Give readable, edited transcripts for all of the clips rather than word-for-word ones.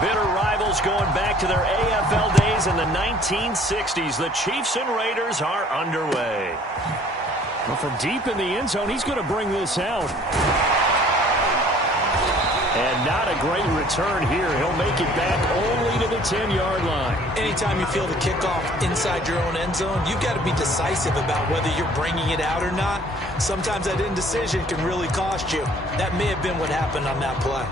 Bitter rivals going back to their AFL days in the 1960s. The Chiefs and Raiders are underway. Well, from deep in the end zone, he's going to bring this out. And not a great return here. He'll make it back only to the 10-yard line. Anytime you feel the kickoff inside your own end zone, you've got to be decisive about whether you're bringing it out or not. Sometimes that indecision can really cost you. That may have been what happened on that play.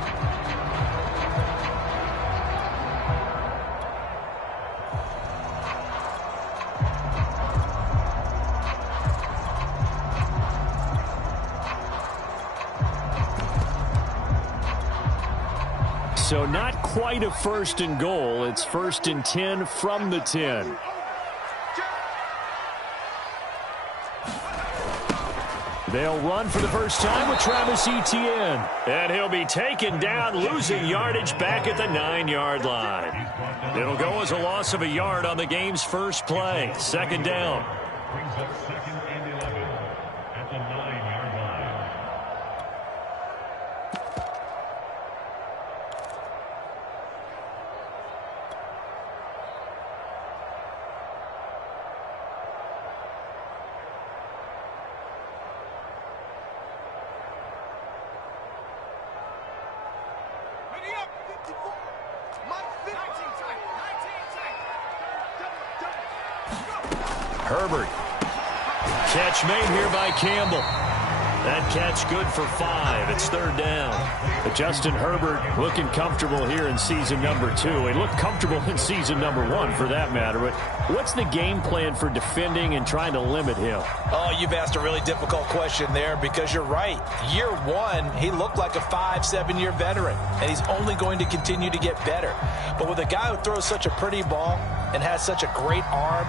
So not quite a 1st and goal. It's 1st and 10 from the 10. They'll run for the first time with Travis Etienne. And he'll be taken down, losing yardage back at the 9-yard line. It'll go as a loss of a yard on the game's first play. 2nd down. Brings up 2nd and 11 at the 9-yard line. Herbert. Catch made here by Campbell. That catch good for 5. It's 3rd down. But Justin Herbert looking comfortable here in season number 2. He looked comfortable in season number 1 for that matter. But what's the game plan for defending and trying to limit him? Oh, you've asked a really difficult question there because you're right. Year 1, he looked like a 5-7-year veteran, and he's only going to continue to get better. But with a guy who throws such a pretty ball and has such a great arm,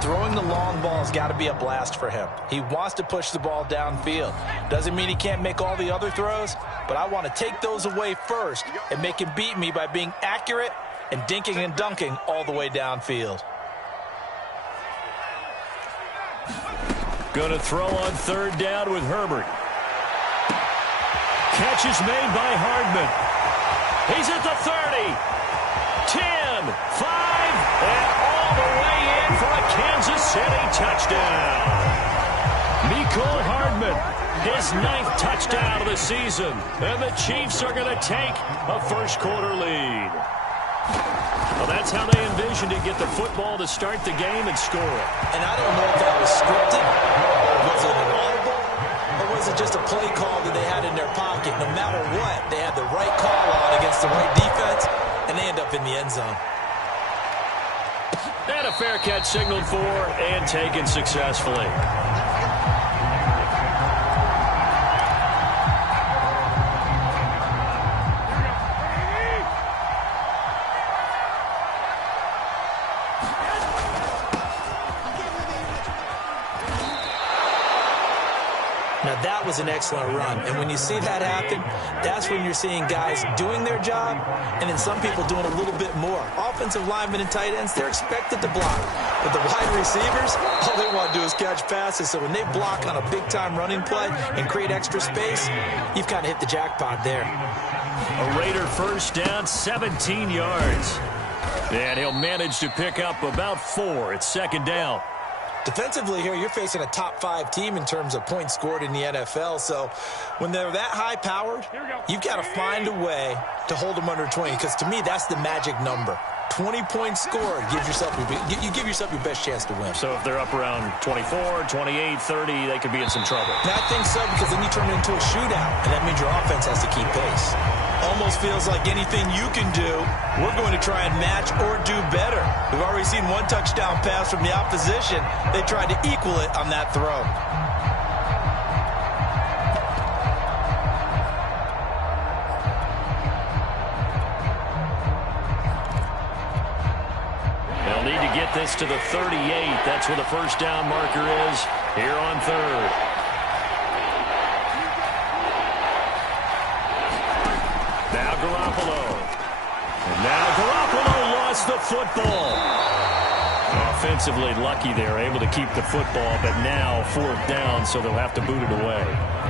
throwing the long ball has got to be a blast for him. He wants to push the ball downfield. Doesn't mean he can't make all the other throws, but I want to take those away first and make him beat me by being accurate and dinking and dunking all the way downfield. Going to throw on 3rd down with Herbert. Catch is made by Hardman. He's at the 30, 10, 5, and all the way in for a Kansas City touchdown. Mecole Hardman, his 9th touchdown of the season. And the Chiefs are going to take a first-quarter lead. Well, that's how they envisioned to get the football to start the game and score it. And I don't know if that was scripted, was it an audible, or was it just a play call that they had in their pocket? No matter what, they had the right call on against the right defense, and they end up in the end zone. And a fair catch signaled for and taken successfully. Now, that was an excellent run. And when you see that happen, that's when you're seeing guys doing their job and then some people doing a little bit more. Offensive linemen and tight ends, they're expected to block. But the wide receivers, all they want to do is catch passes. So when they block on a big-time running play and create extra space, you've kind of hit the jackpot there. A Raider first down, 17 yards. And he'll manage to pick up about 4 at 2nd down. Defensively here, you're facing a top-5 team in terms of points scored in the NFL. So when they're that high-powered, you've got to find a way to hold them under 20. Because to me, that's the magic number. 20 points scored gives yourself you give yourself your best chance to win. So if they're up around 24, 28, 30, they could be in some trouble. And I think so, because then you turn it into a shootout, and that means your offense has to keep pace. Almost feels like anything you can do, we're going to try and match or do better. We've already seen one touchdown pass from the opposition. They tried to equal it on that throw. They'll need to get this to the 38. That's where the first down marker is here on 3rd. And now Garoppolo lost the football. Offensively lucky they're able to keep the football, but now 4th down, so they'll have to boot it away.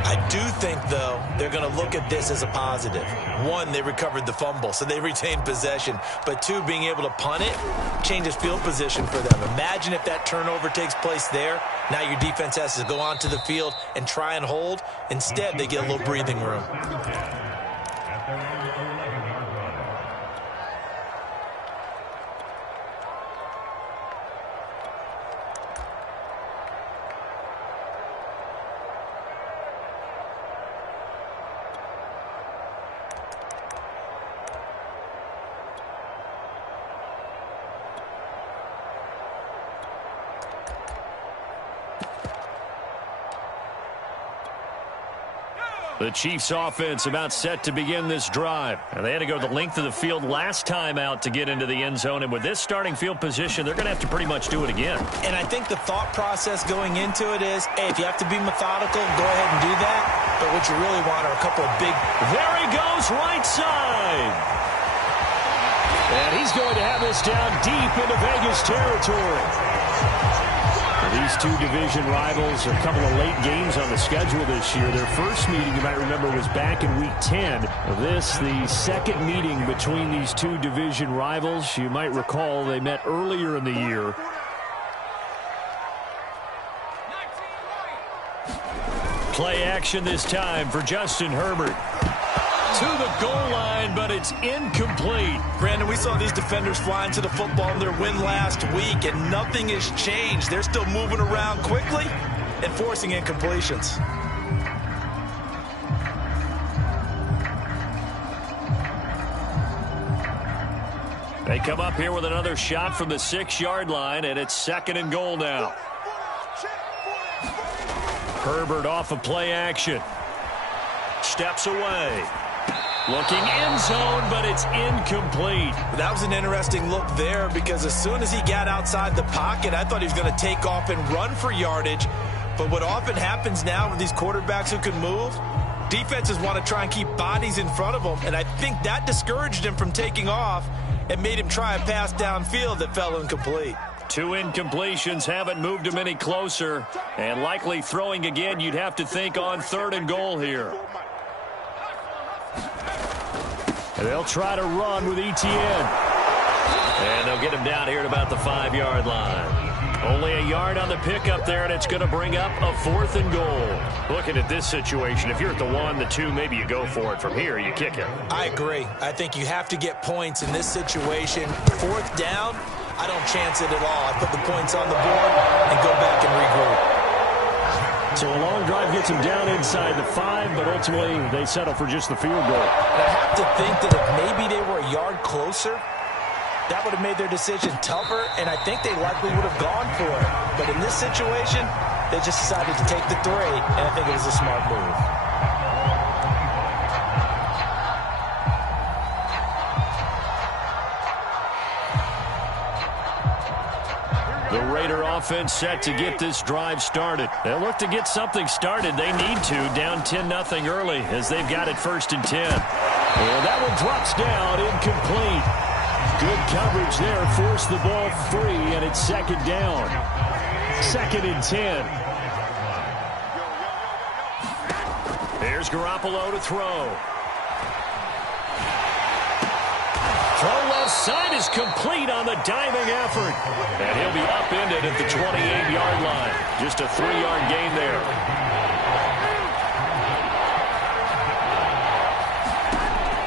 I do think, though, they're going to look at this as a positive. 1, they recovered the fumble, so they retained possession. But 2, being able to punt it changes field position for them. Imagine if that turnover takes place there. Now your defense has to go onto the field and try and hold. Instead, they get a little breathing room. The Chiefs offense about set to begin this drive. And they had to go the length of the field last time out to get into the end zone. And with this starting field position, they're going to have to pretty much do it again. And I think the thought process going into it is, hey, if you have to be methodical, go ahead and do that. But what you really want are a couple of big... There he goes, right side. And he's going to have this down deep into Vegas territory. These two division rivals, a couple of late games on the schedule this year. Their first meeting, you might remember, was back in Week 10. This, the second meeting between these two division rivals. You might recall they met earlier in the year. Play action this time for Justin Herbert. To the goal line, but it's incomplete. Brandon, we saw these defenders flying to the football in their win last week, and nothing has changed. They're still moving around quickly and forcing incompletions. They come up here with another shot from the 6-yard line, and it's 2nd and goal now. Herbert off of play action. Steps away. Looking end zone, but it's incomplete. That was an interesting look there because as soon as he got outside the pocket, I thought he was going to take off and run for yardage. But what often happens now with these quarterbacks who can move, defenses want to try and keep bodies in front of them. And I think that discouraged him from taking off and made him try a pass downfield that fell incomplete. 2 incompletions haven't moved him any closer. And likely throwing again, you'd have to think on 3rd and goal here. They'll try to run with Etienne. And they'll get him down here at about the 5-yard line. Only a yard on the pickup there, and it's going to bring up a 4th and goal. Looking at this situation, if you're at the 1, the 2, maybe you go for it. From here, you kick it. I agree. I think you have to get points in this situation. 4th down, I don't chance it at all. I put the points on the board and go back and regroup. So a long drive gets them down inside the 5, but ultimately they settle for just the field goal. And I have to think that if maybe they were a yard closer, that would have made their decision tougher, and I think they likely would have gone for it. But in this situation, they just decided to take the 3, and I think it was a smart move. The Raider offense set to get this drive started. They'll look to get something started. They need to, down 10-0 early as they've got it 1st and 10. And that one drops down, incomplete. Good coverage there, forced the ball free, and it's 2nd down. 2nd and 10. There's Garoppolo to throw. Throw left side is complete on the diving effort. And he'll be upended at the 28-yard line. Just a 3-yard gain there.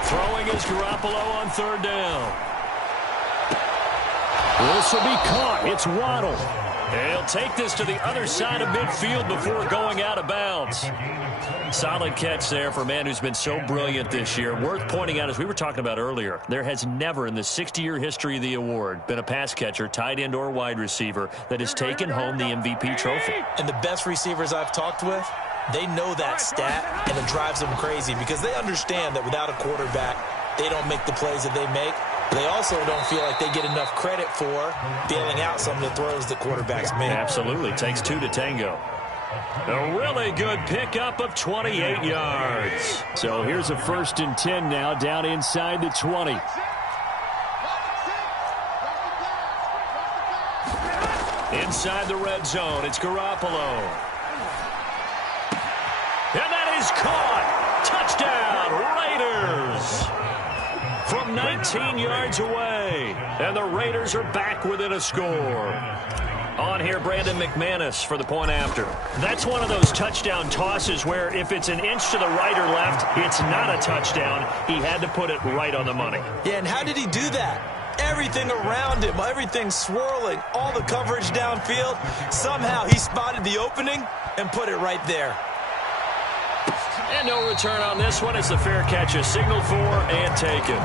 Throwing is Garoppolo on 3rd down. This will be caught. It's Waddle. And he'll take this to the other side of midfield before going out of bounds. Solid catch there for a man who's been so brilliant this year. Worth pointing out, as we were talking about earlier, there has never in the 60-year history of the award been a pass catcher, tight end, or wide receiver that has taken home the MVP trophy. And the best receivers I've talked with, they know that stat, and it drives them crazy because they understand that without a quarterback, they don't make the plays that they make. They also don't feel like they get enough credit for bailing out some of the throws that quarterbacks make. Absolutely. Takes 2 to tango. A really good pickup of 28 yards. So here's a 1st and 10 now, down inside the 20. Inside the red zone, it's Garoppolo. And that is caught. Touchdown, Raiders. From 19 yards away. And the Raiders are back within a score. On here, Brandon McManus for the point after. That's one of those touchdown tosses where if it's an inch to the right or left, it's not a touchdown. He had to put it right on the money. Yeah, and how did he do that? Everything around him, everything swirling, all the coverage downfield. Somehow he spotted the opening and put it right there. And no return on this one. It's the fair catch is signaled for and taken.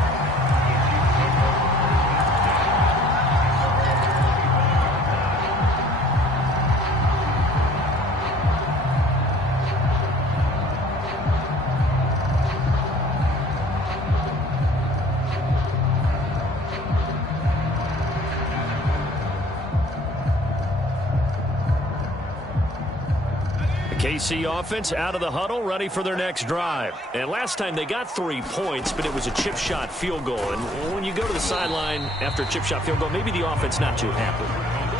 KC offense out of the huddle, ready for their next drive. And last time they got 3 points, but it was a chip shot field goal. And when you go to the sideline after a chip shot field goal, maybe the offense not too happy.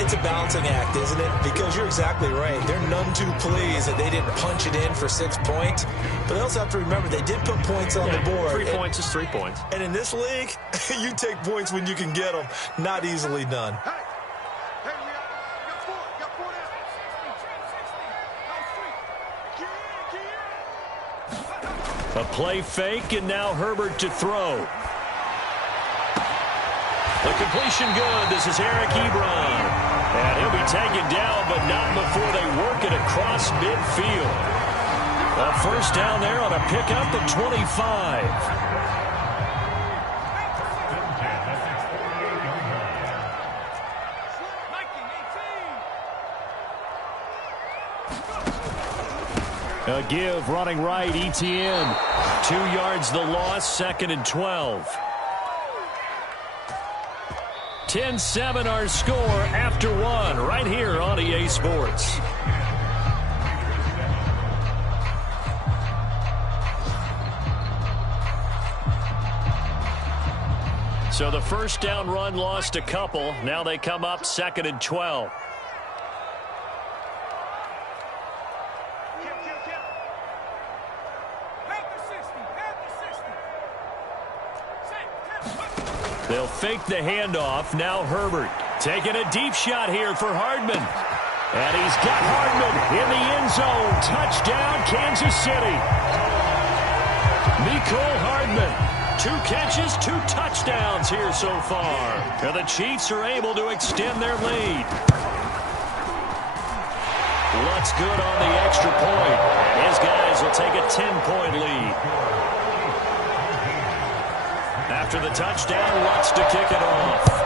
It's a balancing act, isn't it? Because you're exactly right. They're none too pleased that they didn't punch it in for 6 points. But they also have to remember they did put points on the board. 3 points is 3 points. And in this league, you take points when you can get them. Not easily done. A play fake, and now Herbert to throw. The completion good. This is Eric Ebron. And he'll be taken down, but not before they work it across midfield. A first down there on a pickup at 25. A give running right, ETN. 2 yards the loss, 2nd and 12. 10-7 our score after 1 right here on EA Sports. So the first down run lost a couple. Now they come up 2nd and 12. They'll fake the handoff. Now Herbert taking a deep shot here for Hardman. And he's got Hardman in the end zone. Touchdown, Kansas City. Mecole Hardman. 2 catches, 2 touchdowns here so far. And the Chiefs are able to extend their lead. Lutz good on the extra point. His guys will take a 10-point lead. After the touchdown, Lutz to kick it off.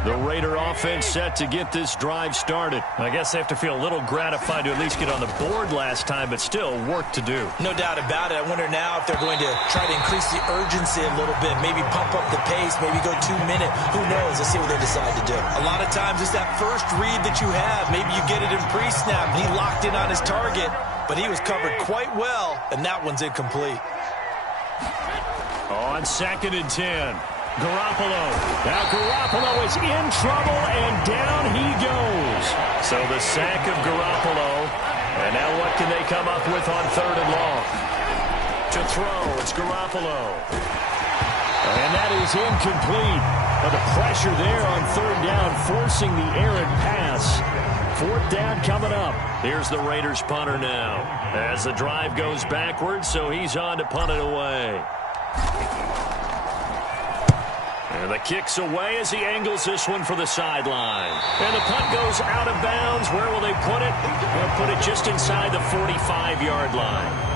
The Raider offense set to get this drive started. I guess they have to feel a little gratified to at least get on the board last time, but still work to do. No doubt about it. I wonder now if they're going to try to increase the urgency a little bit, maybe pump up the pace, maybe go 2-minute. Who knows? Let's see what they decide to do. A lot of times it's that first read that you have. Maybe you get it in pre-snap. He locked in on his target, but he was covered quite well, and that one's incomplete. On 2nd and 10. Garoppolo. Now Garoppolo is in trouble, and down he goes. So the sack of Garoppolo. And now what can they come up with on 3rd and long? To throw, it's Garoppolo. And that is incomplete. But the pressure there on 3rd down, forcing the errant pass. 4th down coming up. Here's the Raiders punter now. As the drive goes backwards, so he's on to punt it away. And the kick's away as he angles this one for the sideline. And the punt goes out of bounds. Where will they put it? They'll put it just inside the 45-yard line.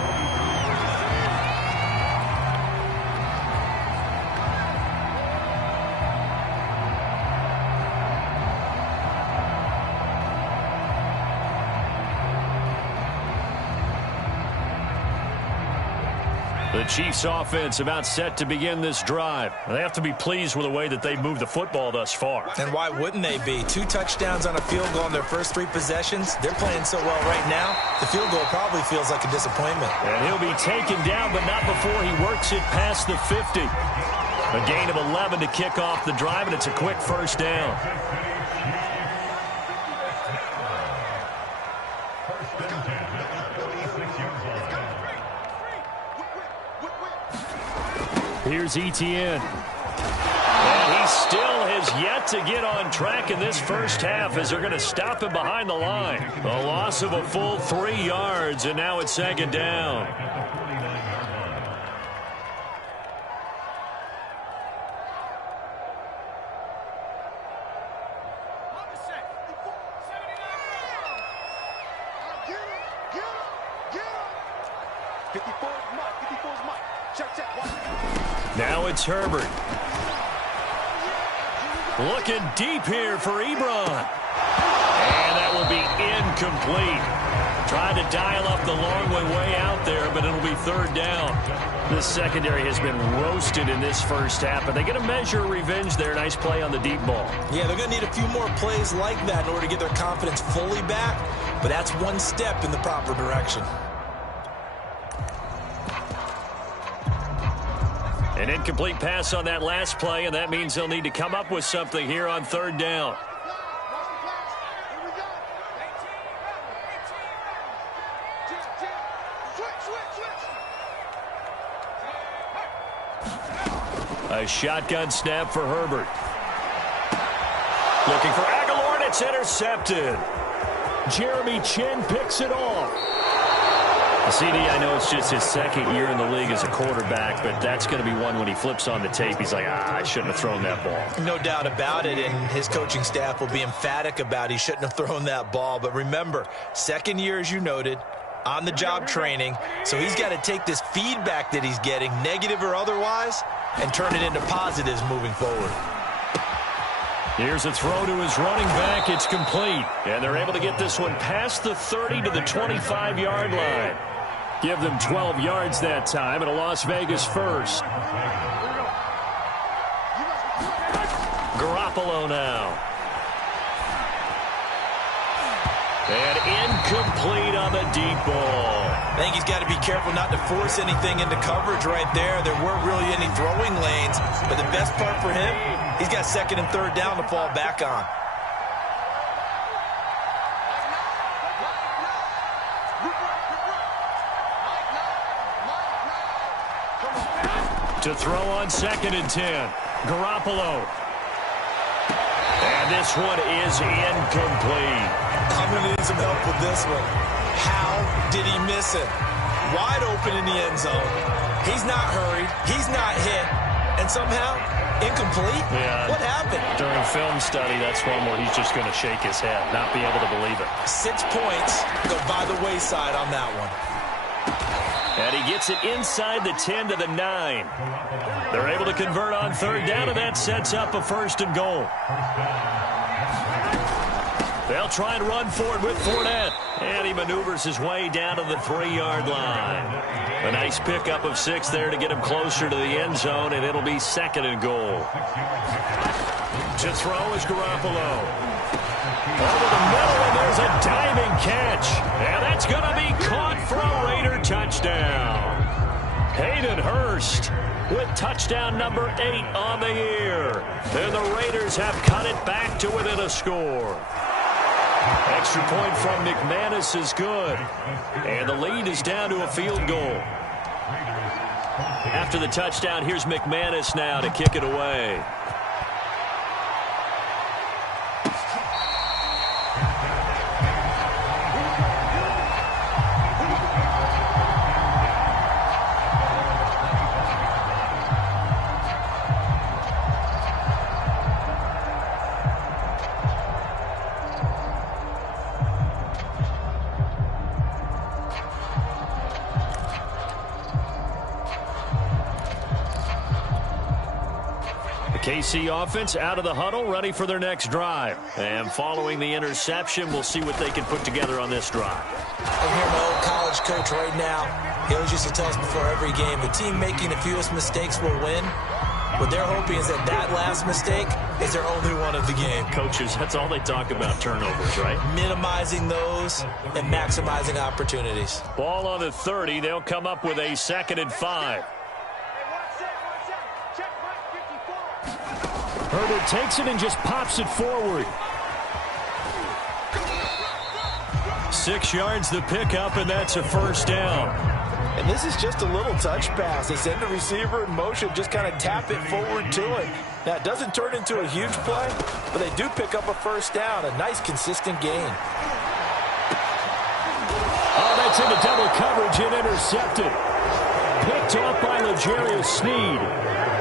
The Chiefs offense about set to begin this drive. They have to be pleased with the way that they've moved the football thus far. And why wouldn't they be? 2 touchdowns on a field goal in their first 3 possessions. They're playing so well right now, the field goal probably feels like a disappointment. And he'll be taken down, but not before he works it past the 50. A gain of 11 to kick off the drive, and it's a quick first down. Here's Etienne. And he still has yet to get on track in this first half as they're going to stop him behind the line. A loss of a full 3 yards, and now it's second down. Now it's Herbert. Looking deep here for Ebron. And that will be incomplete. Trying to dial up the long way out there, but it'll be third down. This secondary has been roasted in this first half, but they get a measure of revenge there. Nice play on the deep ball. Yeah, they're going to need a few more plays like that in order to get their confidence fully back, but that's one step in the proper direction. An incomplete pass on that last play, and that means they'll need to come up with something here on third down. A shotgun snap for Herbert. Looking for Aguilar, and it's intercepted. Jeremy Chin picks it off. CD, I know it's just his second year in the league as a quarterback, but that's going to be one when he flips on the tape. He's like, I shouldn't have thrown that ball. No doubt about it, and his coaching staff will be emphatic about he shouldn't have thrown that ball. But remember, second year, as you noted, on-the-job training, so he's got to take this feedback that he's getting, negative or otherwise, and turn it into positives moving forward. Here's a throw to his running back. It's complete. And they're able to get this one past the 30 to the 25-yard line. Give them 12 yards that time, and a Las Vegas first. Garoppolo now. And incomplete on the deep ball. I think he's got to be careful not to force anything into coverage right there. There weren't really any throwing lanes, but the best part for him, he's got second and third down to fall back on. To throw on 2nd and 10. Garoppolo. And this one is incomplete. I'm going to need some help with this one. How did he miss it? Wide open in the end zone. He's not hurried. He's not hit. And somehow, incomplete? Yeah. What happened? During film study, that's one where he's just going to shake his head, not be able to believe it. 6 points go by the wayside on that one. And he gets it inside the 10 to the 9. They're able to convert on third down, and that sets up a first and goal. They'll try and run for it with Fournette. And he maneuvers his way down to the 3-yard line. A nice pickup of 6 there to get him closer to the end zone, and it'll be 2nd and goal. To throw is Garoppolo. Over the middle, and there's a diving catch. And that's going to be caught for a Raider touchdown. Hayden Hurst with touchdown number 8 on the year. And the Raiders have cut it back to within a score. Extra point from McManus is good. And the lead is down to a field goal. After the touchdown, here's McManus now to kick it away. KC offense out of the huddle, ready for their next drive. And following the interception, we'll see what they can put together on this drive. I hear my old college coach right now. He always used to tell us before every game, the team making the fewest mistakes will win. What they're hoping is that last mistake is their only one of the game. Coaches, that's all they talk about, turnovers, right? Minimizing those and maximizing opportunities. Ball on the 30. They'll come up with a 2nd and 5. Herbert takes it and just pops it forward. 6 yards the pickup, and that's a 1st down. And this is just a little touch pass. They send the receiver in motion, just kind of tap it forward to him. Now, it doesn't turn into a huge play, but they do pick up a 1st down. A nice, consistent gain. Oh, that's into double coverage and intercepted. Picked off by L'Jarius Sneed.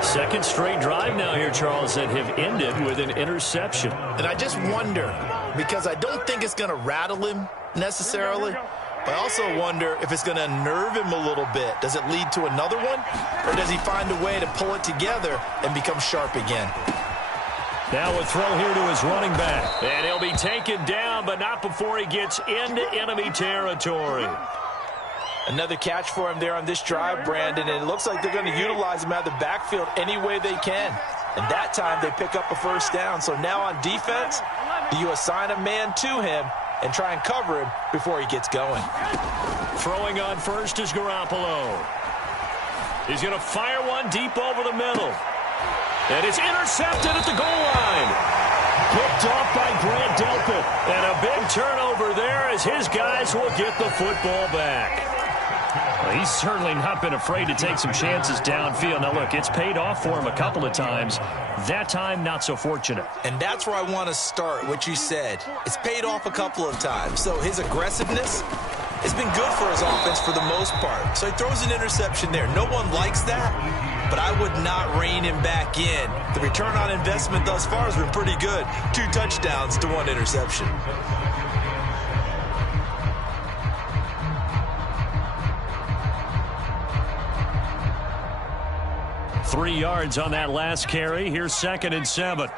2nd straight drive now here, Charles, that have ended with an interception. And I just wonder, because I don't think it's going to rattle him necessarily, but I also wonder if it's going to unnerve him a little bit. Does it lead to another one? Or does he find a way to pull it together and become sharp again? Now a throw here to his running back. And he'll be taken down, but not before he gets into enemy territory. Another catch for him there on this drive, Brandon, and it looks like they're going to utilize him out of the backfield any way they can. And that time they pick up a 1st down. So now on defense, do you assign a man to him and try and cover him before he gets going? Throwing on first is Garoppolo. He's going to fire one deep over the middle. And it's intercepted at the goal line. Picked off by Grant Delpit. And a big turnover there as his guys will get the football back. Well, he's certainly not been afraid to take some chances downfield. Now, look, it's paid off for him a couple of times. That time, not so fortunate. And that's where I want to start, what you said. It's paid off a couple of times. So his aggressiveness has been good for his offense for the most part. So he throws an interception there. No one likes that, but I would not rein him back in. The return on investment thus far has been pretty good. 2 touchdowns to 1 interception. Three yards on that last carry. Here's 2nd and 7.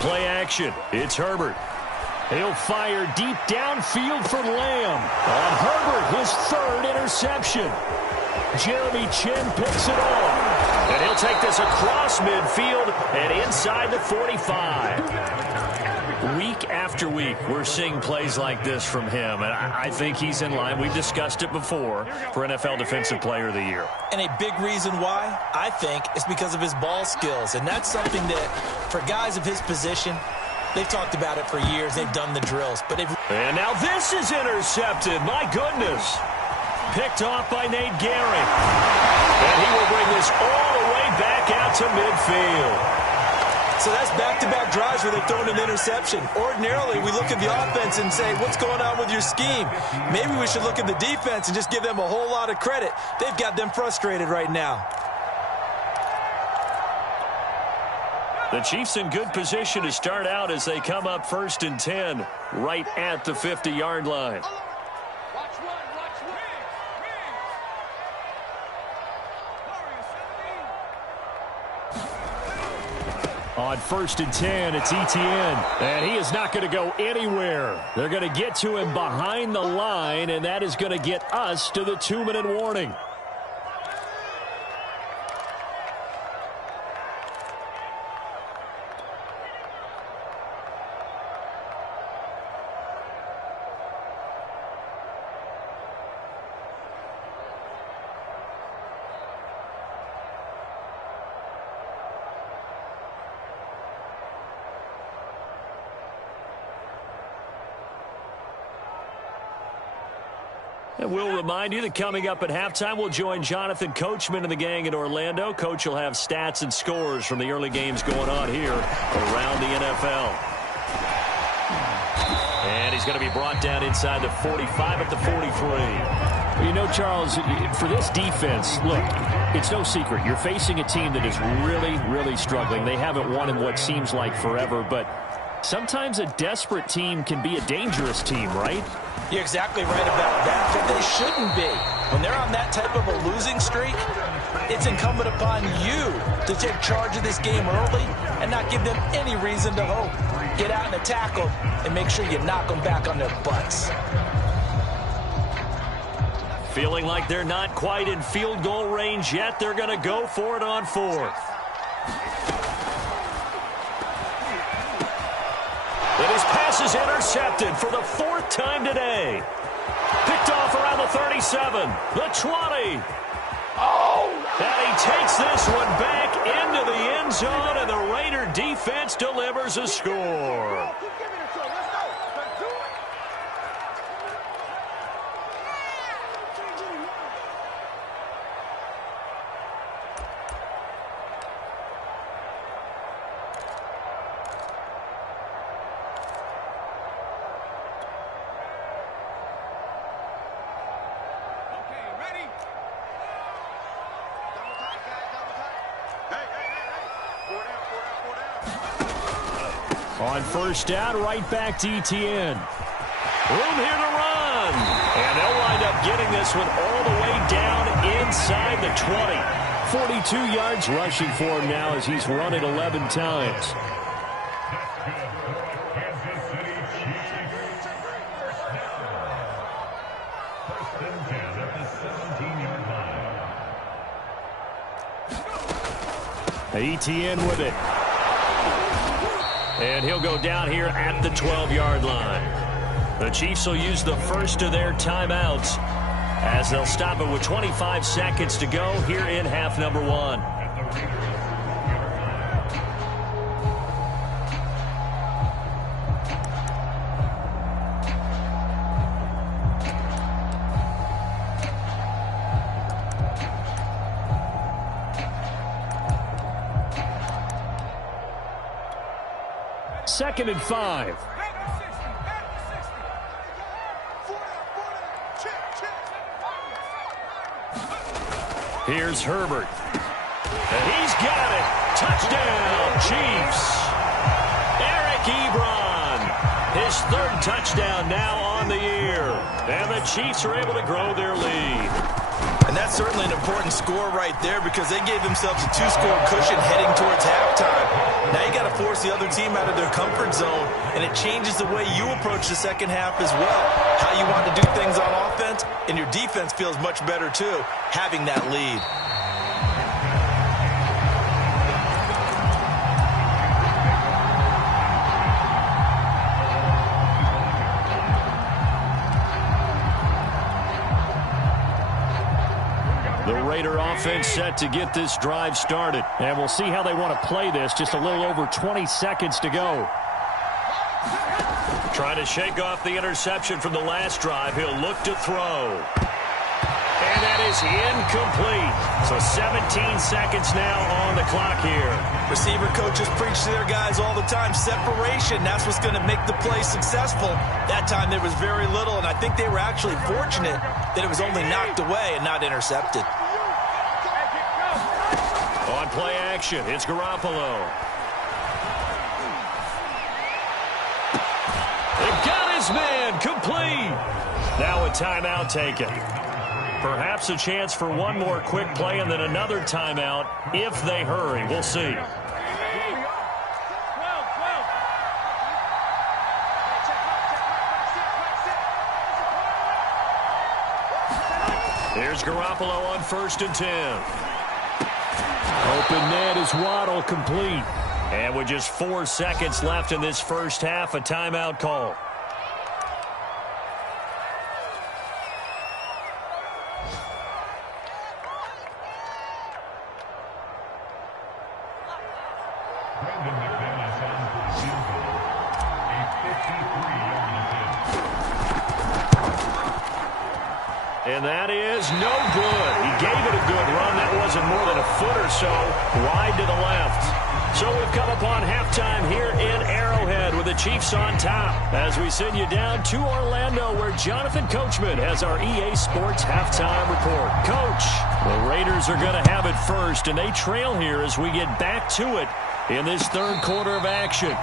Play action. It's Herbert. He'll fire deep downfield for Lamb. On Herbert, his 3rd interception. Jeremy Chin picks it off. And he'll take this across midfield and inside the 45. Week after week, we're seeing plays like this from him, and I think he's in line. We've discussed it before for NFL Defensive Player of the Year. And a big reason why, I think, is because of his ball skills, and that's something that, for guys of his position, they've talked about it for years. They've done the drills. And now this is intercepted. My goodness. Picked off by Nate Gehring. And he will bring this all the way back out to midfield. So that's back-to-back drives where they've thrown an interception. Ordinarily, we look at the offense and say, what's going on with your scheme? Maybe we should look at the defense and just give them a whole lot of credit. They've got them frustrated right now. The Chiefs in good position to start out as they come up 1st and 10 right at the 50-yard line. On 1st and 10, it's Etienne, and he is not going to go anywhere. They're going to get to him behind the line, and that is going to get us to the 2-minute warning. And we'll remind you that coming up at halftime, we'll join Jonathan Coachman and the gang in Orlando. Coach will have stats and scores from the early games going on here around the NFL. And he's going to be brought down inside the 45 at the 43. You know, Charles, for this defense, look, it's no secret. You're facing a team that is really, really struggling. They haven't won in what seems like forever, but sometimes a desperate team can be a dangerous team, right? You're exactly right about that, but they shouldn't be. When they're on that type of a losing streak, it's incumbent upon you to take charge of this game early and not give them any reason to hope. Get out and attack them and make sure you knock them back on their butts. Feeling like they're not quite in field goal range yet. They're going to go for it on fourth. And his pass is intercepted for the fourth time today. Picked off around the 37, the 20. And he takes this one back into the end zone, and the Raider defense delivers a score. On first down, right back to ETN. Room here to run. And they'll wind up getting this one all the way down inside the 20. 42 yards rushing for him now as he's run it 11 times. ETN with it. And he'll go down here at the 12-yard line. The Chiefs will use the first of their timeouts as they'll stop it with 25 seconds to go here in half number one. Second and 5. Here's Herbert. And he's got it. Touchdown, Chiefs. Eric Ebron. His third touchdown now on the year. And the Chiefs are able to grow their lead. And that's certainly an important score right there because they gave themselves a 2-score cushion heading towards halftime. Now you got to force the other team out of their comfort zone, and it changes the way you approach the second half as well. How you want to do things on offense, and your defense feels much better too, having that lead. Raider offense set to get this drive started. And we'll see how they want to play this. Just a little over 20 seconds to go. Trying to shake off the interception from the last drive. He'll look to throw. And that is incomplete. So 17 seconds now on the clock here. Receiver coaches preach to their guys all the time. Separation, that's what's going to make the play successful. That time there was very little, and I think they were actually fortunate that it was only knocked away and not intercepted. On play action, it's Garoppolo. They got his man, complete. Now a timeout taken. Perhaps a chance for one more quick play and then another timeout if they hurry. We'll see. Here's Garoppolo on 1st and 10. Open net is Waddle, complete. And with just 4 seconds left in this first half, a timeout call. And that is no good. He gave it a good run. That wasn't more than a foot or so wide to the left. So we've come upon halftime here in Arrowhead with the Chiefs on top as we send you down to Orlando where Jonathan Coachman has our EA Sports halftime report. Coach, the Raiders are going to have it first, and they trail here as we get back to it in this third quarter of action.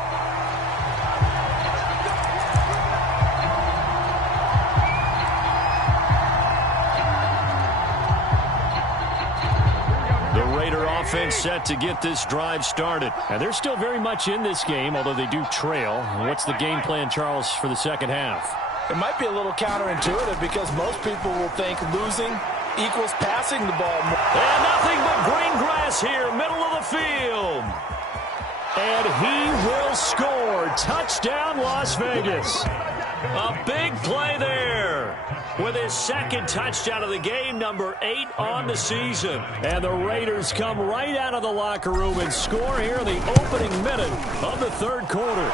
Offense set to get this drive started. And they're still very much in this game, although they do trail. What's the game plan, Charles, for the second half? It might be a little counterintuitive because most people will think losing equals passing the ball more. And nothing but green grass here, middle of the field. And he will score. Touchdown, Las Vegas. A big play there with his second touchdown of the game, number 8 on the season. And the Raiders come right out of the locker room and score here in the opening minute of the third quarter.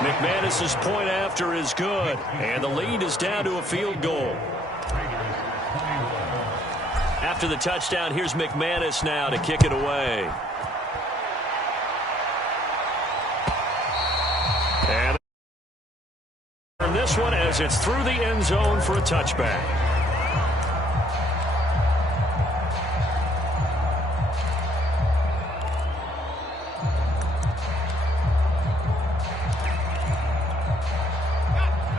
McManus's point after is good, and the lead is down to a field goal. After the touchdown, here's McManus now to kick it away. And this one as it's through the end zone for a touchback.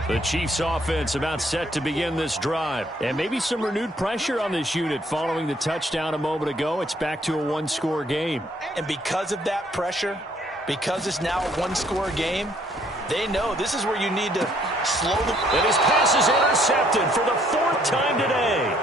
The Chiefs offense about set to begin this drive. And maybe some renewed pressure on this unit following the touchdown a moment ago. It's back to a one-score game. And because of that pressure, because it's now a one-score game, they know this is where you need to slow the... And his pass is intercepted for the 4th time today.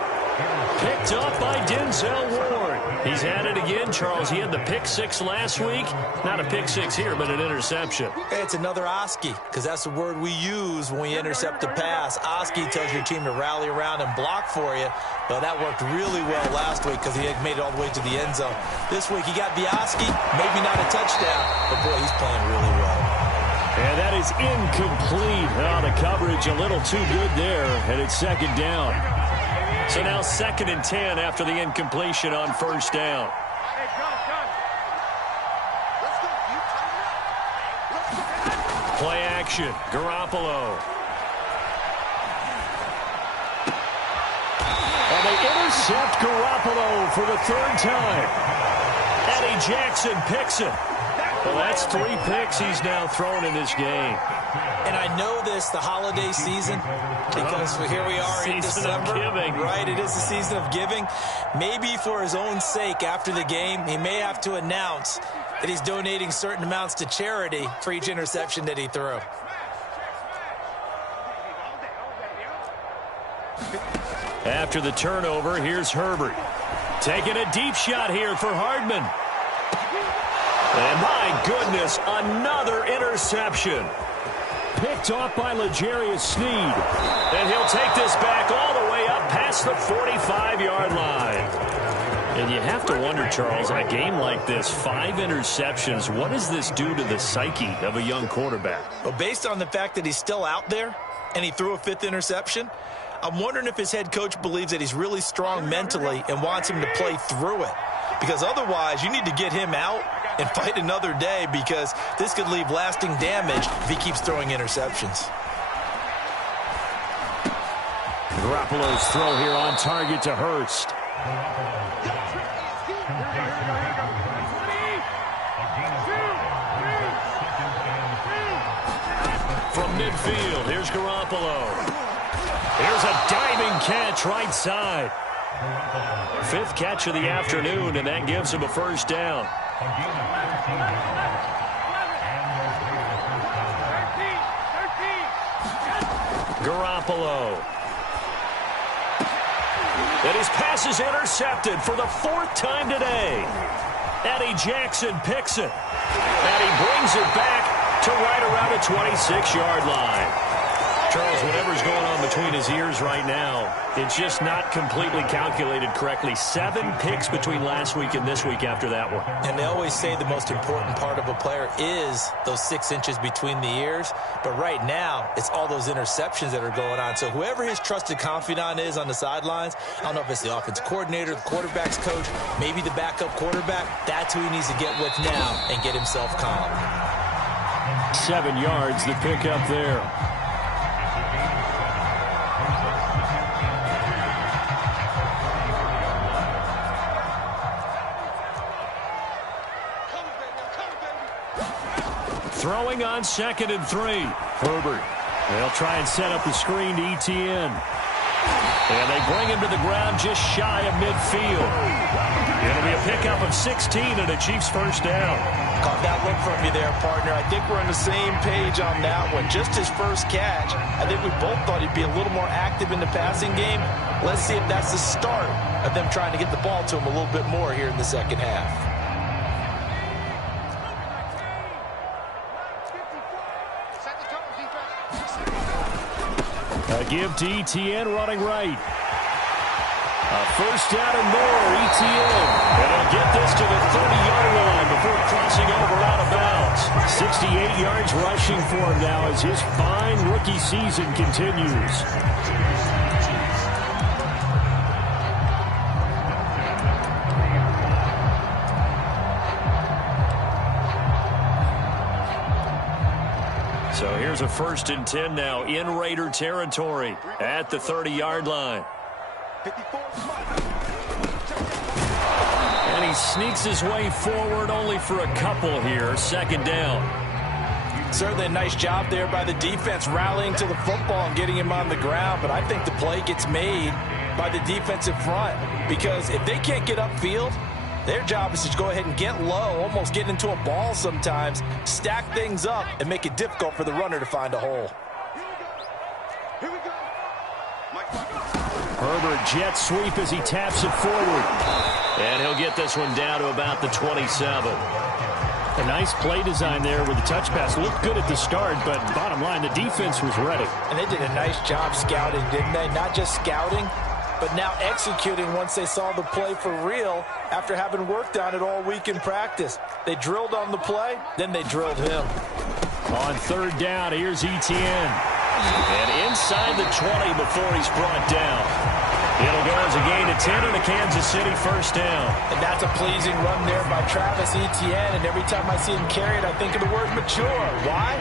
Picked up by Denzel Ward. He's had it again, Charles. He had the pick 6 last week. Not a pick 6 here, but an interception. It's another OSCE, because that's the word we use when we intercept a pass. OSCE tells your team to rally around and block for you. But that worked really well last week because he had made it all the way to the end zone. This week he got the OSCE, maybe not a touchdown, but boy, he's playing really well. And that is incomplete. Oh, the coverage a little too good there, and it's second down. So now 2nd and 10 after the incompletion on first down. Play action, Garoppolo. And they intercept Garoppolo for the 3rd time. Eddie Jackson picks it. Well, that's 3 picks he's now thrown in this game. And I know this, the holiday season, because here we are in December. Right, it is the season of giving. Maybe for his own sake after the game, he may have to announce that he's donating certain amounts to charity for each interception that he threw. After the turnover, here's Herbert. Taking a deep shot here for Hardman. And my goodness, another interception. Picked off by L'Jarius Sneed. And he'll take this back all the way up past the 45-yard line. And you have to wonder, Charles, in a game like this, 5 interceptions, what does this do to the psyche of a young quarterback? Well, based on the fact that he's still out there and he threw a 5th interception, I'm wondering if his head coach believes that he's really strong mentally and wants him to play through it. Because otherwise, you need to get him out and fight another day, because this could leave lasting damage if he keeps throwing interceptions. Garoppolo's throw here on target to Hurst. From midfield, here's Garoppolo. Here's a diving catch right side. 5th catch of the afternoon, and that gives him a first down. Garoppolo. And his pass is intercepted for the 4th time today. Eddie Jackson picks it. And he brings it back to right around the 26-yard line. Charles, whatever's going on between his ears right now, it's just not completely calculated correctly. 7 picks between last week and this week after that one. And they always say the most important part of a player is those 6 inches between the ears. But right now, it's all those interceptions that are going on. So whoever his trusted confidant is on the sidelines, I don't know if it's the offense coordinator, the quarterback's coach, maybe the backup quarterback, that's who he needs to get with now and get himself calm. 7 yards, the pickup there. Throwing on 2nd and 3. Herbert. They'll try and set up the screen to ETN. And they bring him to the ground just shy of midfield. It'll be a pickup of 16 and a Chiefs first down. Caught that look from you there, partner. I think we're on the same page on that one. Just his first catch. I think we both thought he'd be a little more active in the passing game. Let's see if that's the start of them trying to get the ball to him a little bit more here in the second half. A give to ETN running right. A first down and more, ETN. And he'll get this to the 30-yard line before crossing over out of bounds. 68 yards rushing for him now as his fine rookie season continues. So here's a 1st and 10 now in Raider territory at the 30-yard line. And he sneaks his way forward only for a couple here. 2nd down. Certainly a nice job there by the defense rallying to the football and getting him on the ground. But I think the play gets made by the defensive front, because if they can't get upfield, their job is to go ahead and get low, almost get into a ball sometimes, stack things up, and make it difficult for the runner to find a hole. Herbert jet sweep as he taps it forward. And he'll get this one down to about the 27. A nice play design there with the touch pass. Looked good at the start, but bottom line, the defense was ready. And they did a nice job scouting, didn't they? Not just scouting, but now executing once they saw the play for real after having worked on it all week in practice. They drilled on the play, then they drilled him. On 3rd down, here's ETN. And inside the 20 before he's brought down. It'll go as a gain of 10 and a Kansas City first down. And that's a pleasing run there by Travis Etienne. And every time I see him carry it, I think of the word mature. Why?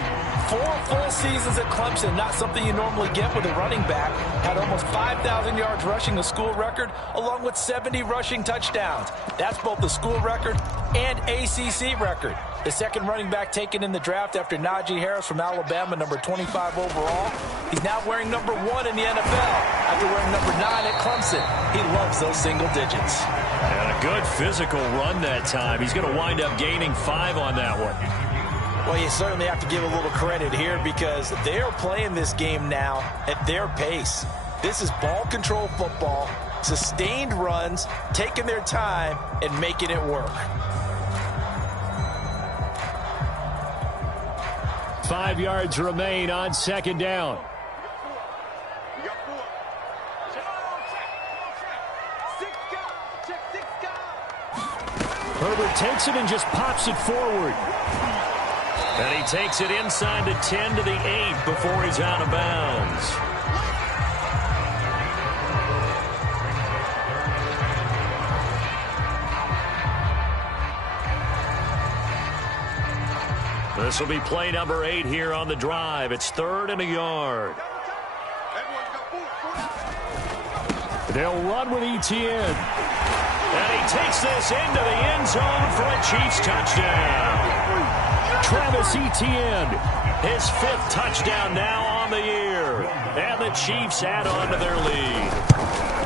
4 full seasons at Clemson, not something you normally get with a running back. Had almost 5,000 yards rushing, a school record, along with 70 rushing touchdowns. That's both the school record and ACC record. The second running back taken in the draft after Najee Harris from Alabama, number 25 overall. He's now wearing number 1 in the NFL after wearing number 9 at Clemson. He loves those single digits. And a good physical run that time. He's going to wind up gaining 5 on that one. Well, you certainly have to give a little credit here because they are playing this game now at their pace. This is ball control football, sustained runs, taking their time, and making it work. 5 yards remain on 2nd down. Herbert takes it and just pops it forward. And he takes it inside the 10 to the 8 before he's out of bounds. This will be play number 8 here on the drive. It's 3rd and a yard. They'll run with ETN. And he takes this into the end zone for a Chiefs touchdown. Travis Etienne, his 5th touchdown now on the year. And the Chiefs add on to their lead.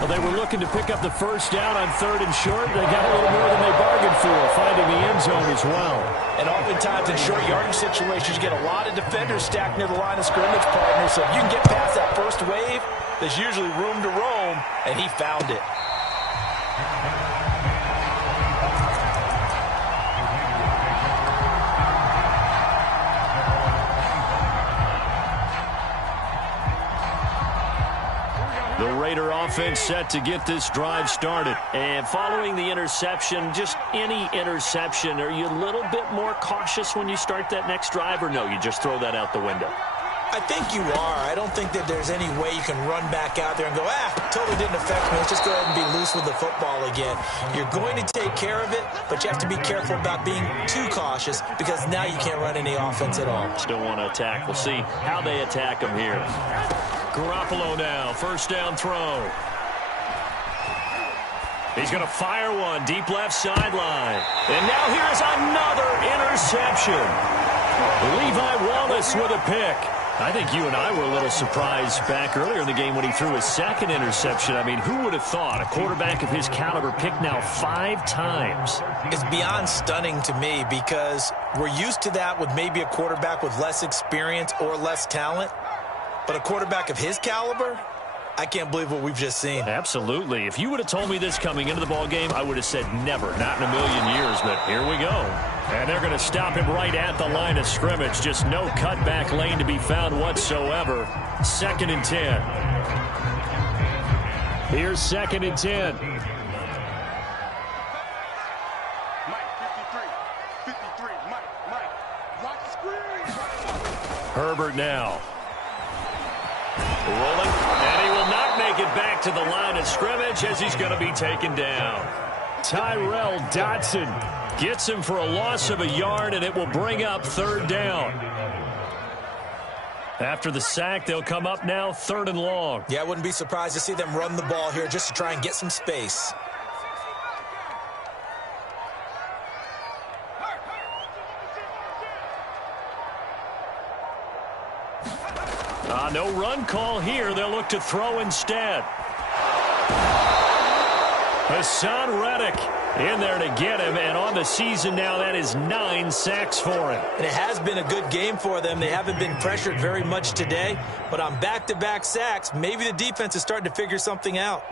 Well, they were looking to pick up the first down on 3rd and short. They got a little more than they bargained for, finding the end zone as well. And oftentimes in short yardage situations, you get a lot of defenders stacked near the line of scrimmage, partner. So if you can get past that first wave, there's usually room to roam, and he found it. The Raider offense set to get this drive started. And following the interception, just any interception, are you a little bit more cautious when you start that next drive, or no, you just throw that out the window? I think you are. I don't think that there's any way you can run back out there and go, totally didn't affect me. Let's just go ahead and be loose with the football again. You're going to take care of it, but you have to be careful about being too cautious because now you can't run any offense at all. Still want to attack. We'll see how they attack him here. Garoppolo now, first down throw. He's going to fire one, deep left sideline. And now here's another interception. Levi Wallace with a pick. I think you and I were a little surprised back earlier in the game when he threw his second interception. I mean, who would have thought a quarterback of his caliber picked now 5 times? It's beyond stunning to me because we're used to that with maybe a quarterback with less experience or less talent. But a quarterback of his caliber, I can't believe what we've just seen. Absolutely. If you would have told me this coming into the ball game, I would have said never, not in a million years. But here we go. And they're going to stop him right at the line of scrimmage. Just no cutback lane to be found whatsoever. 2nd and 10. Here's 2nd and 10. Herbert now. Rolling, and he will not make it back to the line of scrimmage as he's going to be taken down. Tyrell Dodson gets him for a loss of a yard, and it will bring up 3rd down. After the sack, they'll come up now 3rd and long. Yeah, I wouldn't be surprised to see them run the ball here just to try and get some space. No run call here. They'll look to throw instead. Hassan Reddick in there to get him, and on the season now, that is 9 sacks for him. And it has been a good game for them. They haven't been pressured very much today, but on back-to-back sacks, maybe the defense is starting to figure something out.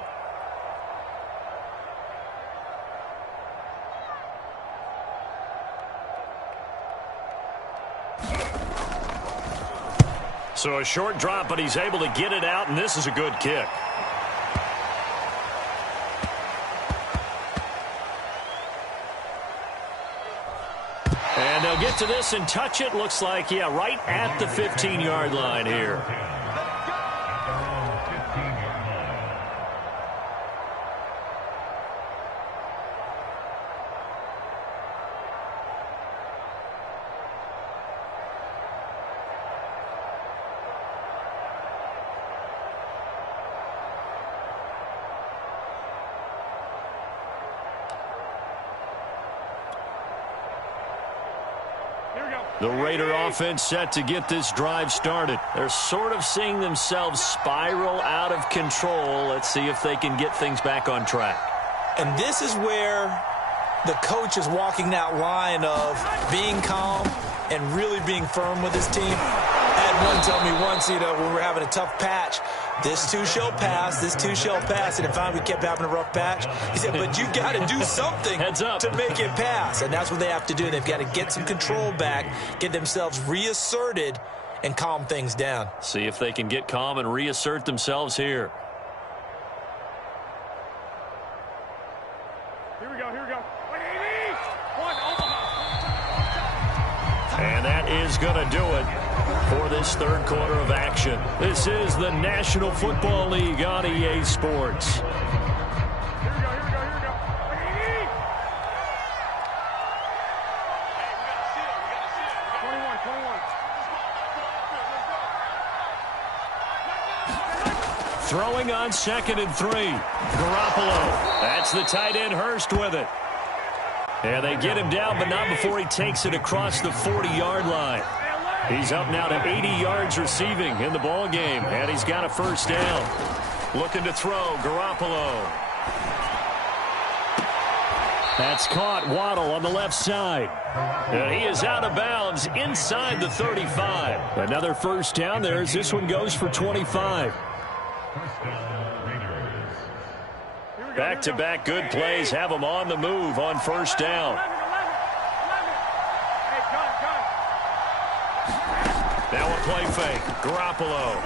So a short drop, but he's able to get it out, and this is a good kick. And they'll get to this and touch it. Looks like, yeah, right at the 15-yard line here. The Raider offense set to get this drive started. They're sort of seeing themselves spiral out of control. Let's see if they can get things back on track. And this is where the coach is walking that line of being calm and really being firm with his team. I had one tell me once, when we were having a tough patch, this too shall pass, this too shall pass. And finally we kept having a rough patch. He said, but you got to do something to make it pass. And that's what they have to do. They've got to get some control back, get themselves reasserted, and calm things down. See if they can get calm and reassert themselves here. Here we go. And that is going to do it for this 3rd quarter of action. This is the National Football League on EA Sports. Here we go. 21. Throwing on 2nd and 3. Garoppolo. That's the tight end Hurst with it. And they get him down, but not before he takes it across the 40-yard line. He's up now to 80 yards receiving in the ball game, and he's got a 1st down. Looking to throw, Garoppolo. That's caught. Waddle on the left side. And he is out of bounds inside the 35. Another 1st down there as this one goes for 25. Back-to-back good plays have them on the move on 1st down. Now a play fake. Garoppolo.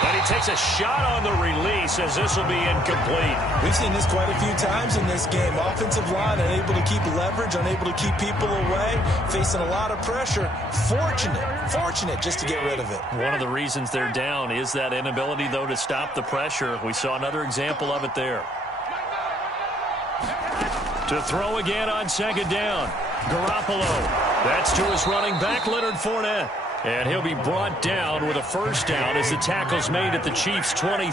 And he takes a shot on the release as this will be incomplete. We've seen this quite a few times in this game. Offensive line unable to keep leverage, unable to keep people away, facing a lot of pressure. Fortunate just to get rid of it. One of the reasons they're down is that inability, though, to stop the pressure. We saw another example of it there. To throw again on 2nd down. Garoppolo. That's to his running back, Leonard Fournette. And he'll be brought down with a 1st down as the tackle's made at the Chiefs' 23.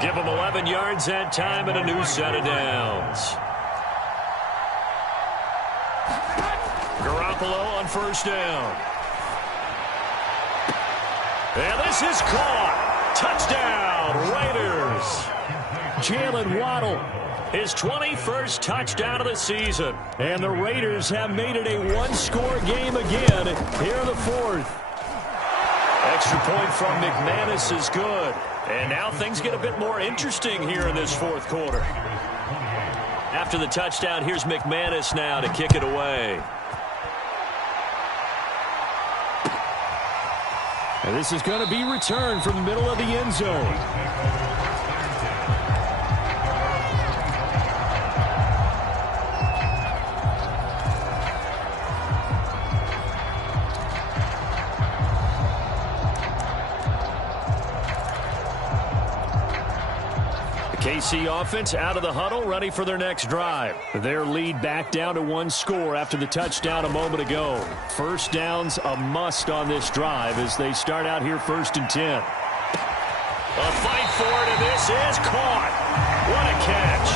Give him 11 yards that time and a new set of downs. Garoppolo on 1st down. And this is caught. Touchdown, Raiders. Jalen Waddle, his 21st touchdown of the season. And the Raiders have made it a one-score game again here in the fourth. Extra point from McManus is good. And now things get a bit more interesting here in this fourth quarter. After the touchdown, here's McManus now to kick it away. And this is going to be returned from the middle of the end zone. KC offense out of the huddle, ready for their next drive. Their lead back down to one score after the touchdown a moment ago. First down's a must on this drive as they start out here 1st and 10. A fight for it, and this is caught. What a catch.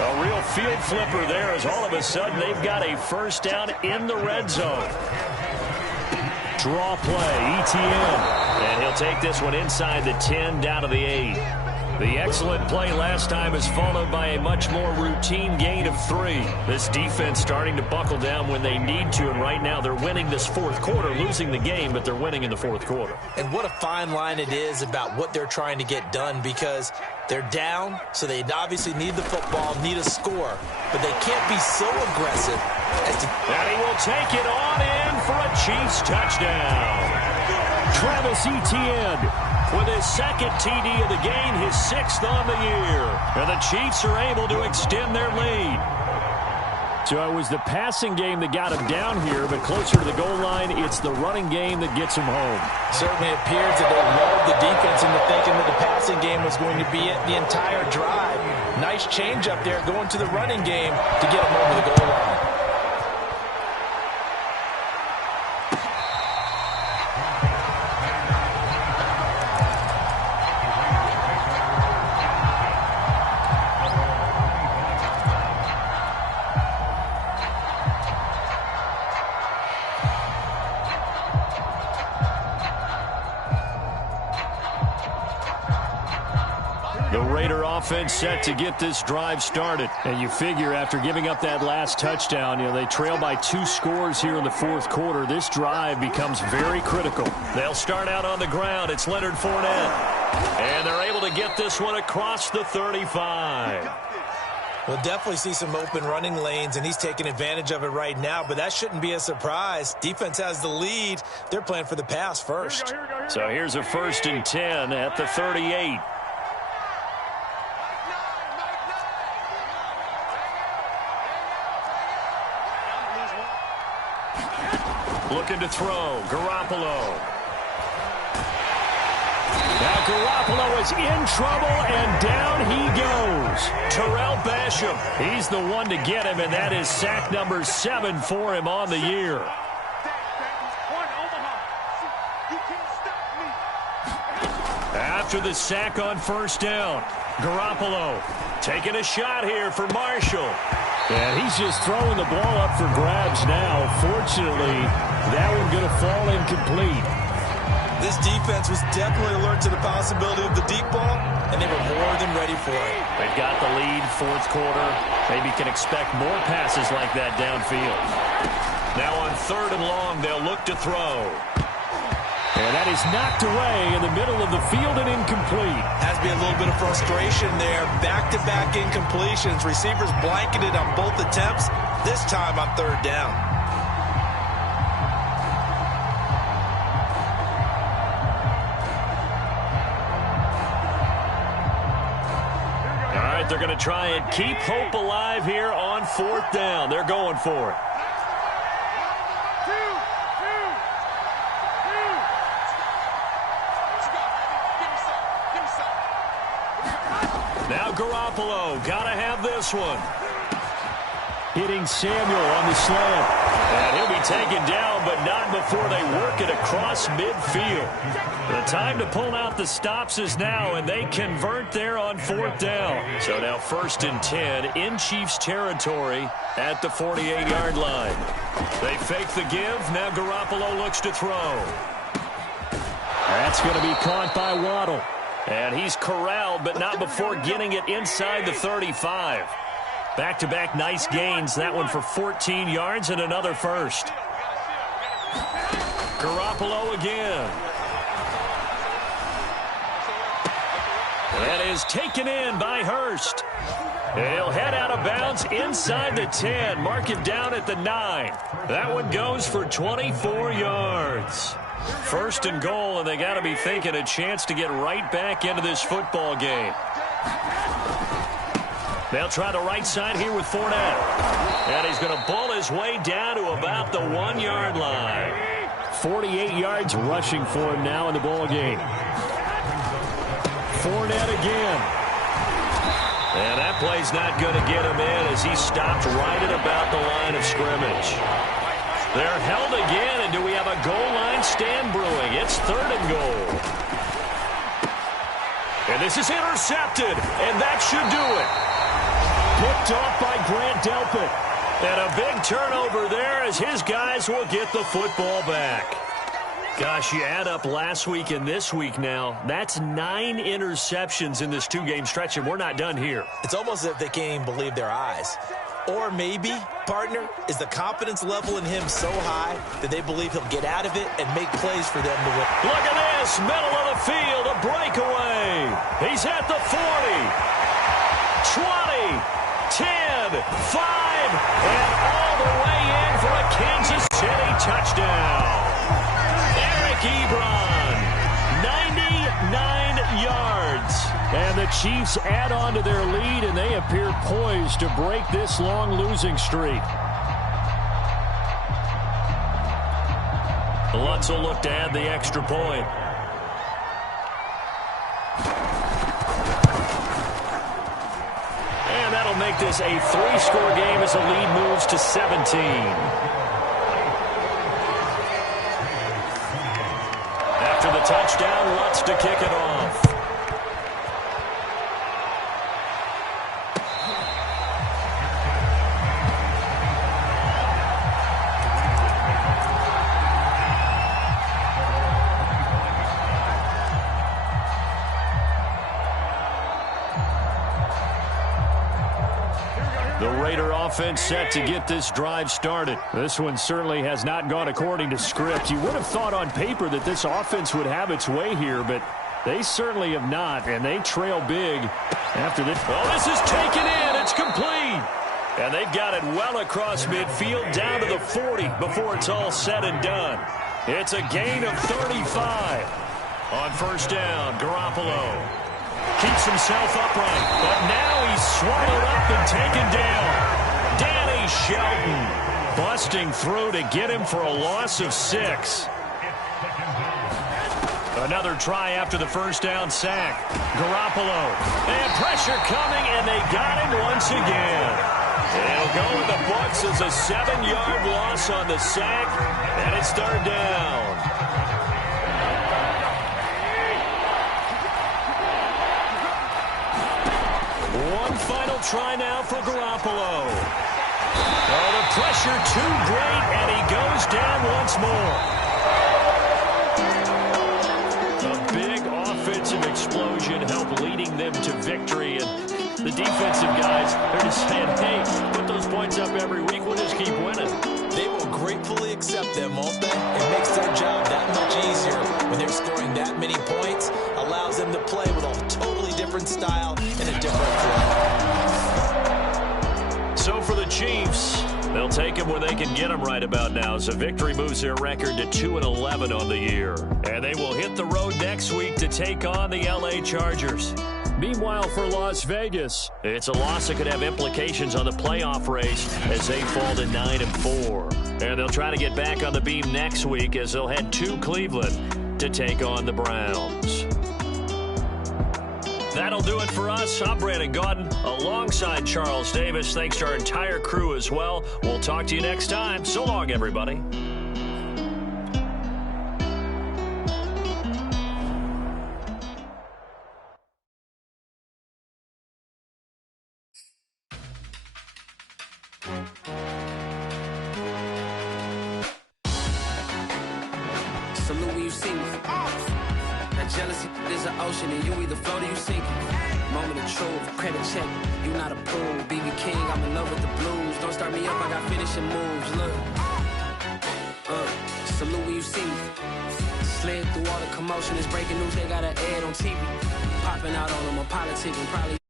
A real field flipper there as all of a sudden they've got a first down in the red zone. Draw play, ETN. And he'll take this one inside the 10 down to the 8. The excellent play last time is followed by a much more routine gain of 3. This defense starting to buckle down when they need to, and right now they're winning this fourth quarter, losing the game, but they're winning in the fourth quarter. And what a fine line it is about what they're trying to get done, because they're down, so they obviously need the football, need a score, but they can't be so aggressive as to... And he will take it on in for a Chiefs touchdown. Travis Etienne with his second TD of the game, his 6th on the year. And the Chiefs are able to extend their lead. So it was the passing game that got him down here, but closer to the goal line, it's the running game that gets him home. Certainly appears that they lulled the defense into thinking that the passing game was going to be it the entire drive. Nice change up there going to the running game to get him over the goal line. The Raider offense set to get this drive started. And you figure after giving up that last touchdown, they trail by 2 scores here in the fourth quarter. This drive becomes very critical. They'll start out on the ground. It's Leonard Fournette. And they're able to get this one across the 35. We'll definitely see some open running lanes, and he's taking advantage of it right now, but that shouldn't be a surprise. Defense has the lead. They're playing for the pass first. So here's a 1st and 10 at the 38. Looking to throw, Garoppolo. Now Garoppolo is in trouble, and down he goes. Terrell Basham, he's the one to get him, and that is sack number 7 for him on the year. After the sack on 1st down, Garoppolo taking a shot here for Marshall. And he's just throwing the ball up for grabs now. Fortunately, that one going to fall incomplete. This defense was definitely alert to the possibility of the deep ball, and they were more than ready for it. They've got the lead, fourth quarter. Maybe can expect more passes like that downfield. Now on 3rd and long, they'll look to throw. And that is knocked away in the middle of the field and incomplete. Has to be a little bit of frustration there. Back-to-back incompletions. Receivers blanketed on both attempts, this time on 3rd down. All right, they're going to try and keep hope alive here on 4th down. They're going for it. Now Garoppolo, gotta have this one. Hitting Samuel on the slant. And he'll be taken down, but not before they work it across midfield. The time to pull out the stops is now, and they convert there on 4th down. So now 1st and 10 in Chiefs territory at the 48-yard line. They fake the give. Now Garoppolo looks to throw. That's going to be caught by Waddle. And he's corralled, but not before getting it inside the 35. Back-to-back nice gains. That one for 14 yards and another first. Garoppolo again. That is taken in by Hurst. And he'll head out of bounds inside the 10. Mark it down at the 9. That one goes for 24 yards. First and goal, and they got to be thinking a chance to get right back into this football game. They'll try the right side here with Fournette. And he's going to bull his way down to about the 1-yard line. 48 yards rushing for him now in the ball game. Fournette again. And that play's not going to get him in as he stopped right at about the line of scrimmage. They're held again, and do we have a goal line stand brewing? It's 3rd and goal. And this is intercepted, and that should do it. Picked off by Grant Delpit. And a big turnover there as his guys will get the football back. Gosh, you add up last week and this week now, that's 9 interceptions in this 2-game stretch, and we're not done here. It's almost as if they can't even believe their eyes. Or maybe, partner, is the confidence level in him so high that they believe he'll get out of it and make plays for them to win. Look at this, middle of the field, a breakaway. He's at the 40, 20, 10, 5, and all the way in for a Kansas City touchdown. Ebron, 99 yards. And the Chiefs add on to their lead, and they appear poised to break this long losing streak. Lutz will look to add the extra point. And that'll make this a 3-score game as the lead moves to 17. After the touchdown, Lutz to kick it off. The Raider offense set to get this drive started. This one certainly has not gone according to script. You would have thought on paper that this offense would have its way here, but they certainly have not, and they trail big after this. Oh, this is taken in. It's complete. And they've got it well across midfield down to the 40 before it's all said and done. It's a gain of 35. On first down, Garoppolo keeps himself upright, but now he's swallowed up and taken down. Danny Shelton busting through to get him for a loss of 6. Another try after the first down sack. Garoppolo. And pressure coming, and they got him once again. It'll go in the books as a 7-yard loss on the sack, and it's 3rd down. One final try now for Garoppolo. Oh, the pressure too great, and he goes down once more. A big offensive explosion helped leading them to victory, and the defensive guys, they're just saying, hey, put those points up every week, we'll just keep winning. They will gratefully accept them, won't they? It makes their job that much easier when they're scoring that many points, allows them to play with a totally different style and a different flow. So for the Chiefs, they'll take them where they can get them right about now. So victory moves their record to 2-11 on the year. And they will hit the road next week to take on the LA Chargers. Meanwhile, for Las Vegas, it's a loss that could have implications on the playoff race as they fall to 9-4. And they'll try to get back on the beam next week as they'll head to Cleveland to take on the Browns. That'll do it for us. I'm Brandon Gaudin alongside Charles Davis. Thanks to our entire crew as well. We'll talk to you next time. So long, everybody. FlyyyC3. Jealousy is an ocean, and you either float or you sink. Moment of truth, credit check, you not a pool. BB King, I'm in love with the blues. Don't start me up, I got finishing moves. Look, salute when you see me. Slid through all the commotion, it's breaking news, they got an ad on TV. Popping out on them, I'm politicking, probably.